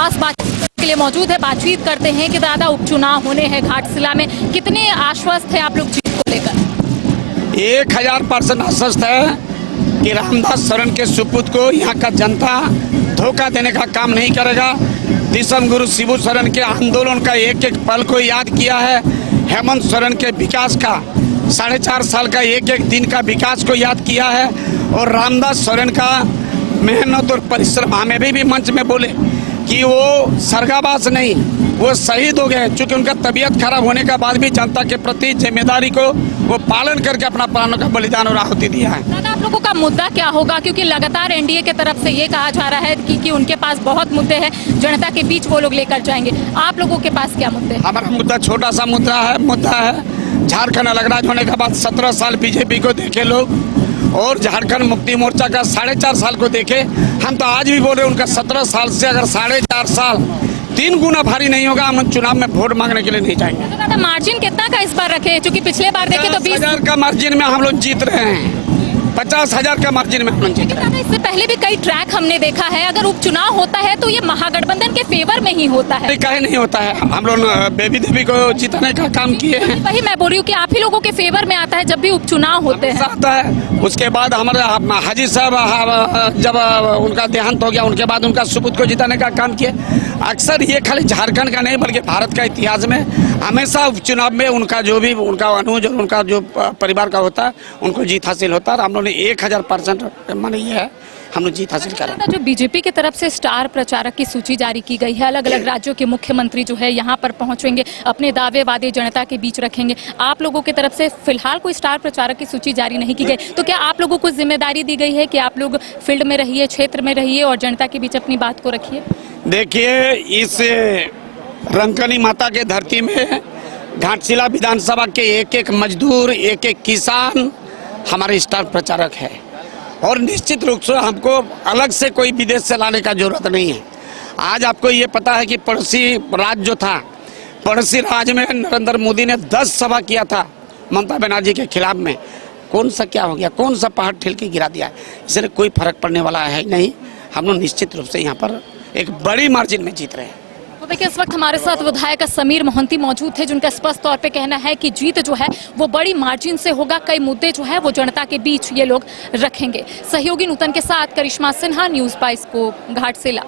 खास बातचीत के लिए मौजूद है। बातचीत करते हैं कि दादा उपचुनाव होने हैं घाटशिला में, कितने आश्वस्त है आप लोग जीत को लेकर? 1000% आश्वस्त है कि रामदास सोरेन के सुपुत्र को यहाँ का जनता धोखा देने का काम नहीं करेगा। दिसम गुरु शिबू सोरेन के आंदोलन का एक एक पल को याद किया है। हेमंत सोरेन के विकास का 4.5 साल का एक एक दिन का विकास को याद किया है। और रामदास सोरेन का मेहनत और परिश्रम, हमें भी मंच में बोले कि वो स्वर्गवास नहीं, वो शहीद हो गए। चूँकि उनका तबीयत खराब होने के बाद भी जनता के प्रति जिम्मेदारी को वो पालन करके अपना प्राणों का बलिदान और आहुति दिया है। दादा, आप लोगों का मुद्दा क्या होगा? क्योंकि लगातार एनडीए की तरफ से ये कहा जा रहा है कि उनके पास बहुत मुद्दे हैं, जनता के बीच वो लोग लेकर जाएंगे। आप लोगों के पास क्या मुद्दे हैं? हमारा मुद्दा छोटा सा मुद्दा है। झारखंड अलग राज्य होने के बाद 17 साल बीजेपी को देखे लोग, और झारखंड मुक्ति मोर्चा का 4.5 साल को देखे। हम तो आज भी बोल रहे हैं, उनका 17 साल से अगर 4.5 साल 3 गुना भारी नहीं होगा, हम चुनाव में वोट मांगने के लिए नहीं जाएंगे। तो दादा, मार्जिन कितना का इस बार रखे? क्योंकि पिछले बार देखे तो 50,000 का मार्जिन में हम लोग जीत रहे हैं। 50,000 का मार्जिन में हम लोग जीत रहे हैं। इससे पहले भी कई ट्रैक हमने देखा है, अगर उपचुनाव होता है तो ये महागठबंधन के फेवर में ही होता है। कहीं नहीं होता है। हम लोग बेबी देवी को जीतने का काम किए हैं। वही मैं बोल रही हूँ कि आप ही लोगों के फेवर में आता है जब भी उपचुनाव होते हैं। आता है। उसके बाद हमारे हाजी साहब जब उनका देहांत हो गया, उनके बाद उनका सुपुत्र को जिताने का काम किए। अक्सर ये खाली झारखंड का नहीं बल्कि भारत का इतिहास में हमेशा उपचुनाव में उनका जो भी उनका अनुज और उनका जो परिवार का होता है, उनको जीत हासिल होता है। हम लोगों ने 1000% माने ये है, हम लोग जीत हासिल करें। जो बीजेपी की तरफ से स्टार प्रचारक की सूची जारी की गई है, अलग अलग राज्यों के मुख्यमंत्री जो है यहाँ पर पहुंचेंगे, अपने दावे वादे जनता के बीच रखेंगे। आप लोगों की तरफ से फिलहाल कोई स्टार प्रचारक की सूची जारी नहीं की गई, तो क्या आप लोगों को जिम्मेदारी दी गई है कि आप लोग फील्ड में रहिए, क्षेत्र में रहिए और जनता के बीच अपनी बात को रखिए? देखिए, इस रंकनी माता के धरती में घाटशिला विधानसभा के एक एक मजदूर, एक एक किसान हमारे स्टार प्रचारक है। और निश्चित रूप से हमको अलग से कोई विदेश से लाने का जरूरत नहीं है। आज आपको ये पता है कि पड़ोसी राज्य जो था, पड़ोसी राज्य में नरेंद्र मोदी ने 10 सभा किया था ममता बनर्जी के खिलाफ में। कौन सा क्या हो गया, कौन सा पहाड़ ठेल के गिरा दिया? इससे कोई फर्क पड़ने वाला है नहीं। हम लोग निश्चित रूप से यहाँ पर एक बड़ी मार्जिन में जीत रहे हैं। तो देखिए, इस वक्त हमारे साथ विधायक समीर मोहंती मौजूद थे, जिनका स्पष्ट तौर पे कहना है कि जीत जो है वो बड़ी मार्जिन से होगा। कई मुद्दे जो है वो जनता के बीच ये लोग रखेंगे। सहयोगी नूतन के साथ करिश्मा सिन्हा, न्यूज़ 22 को घाटशिला।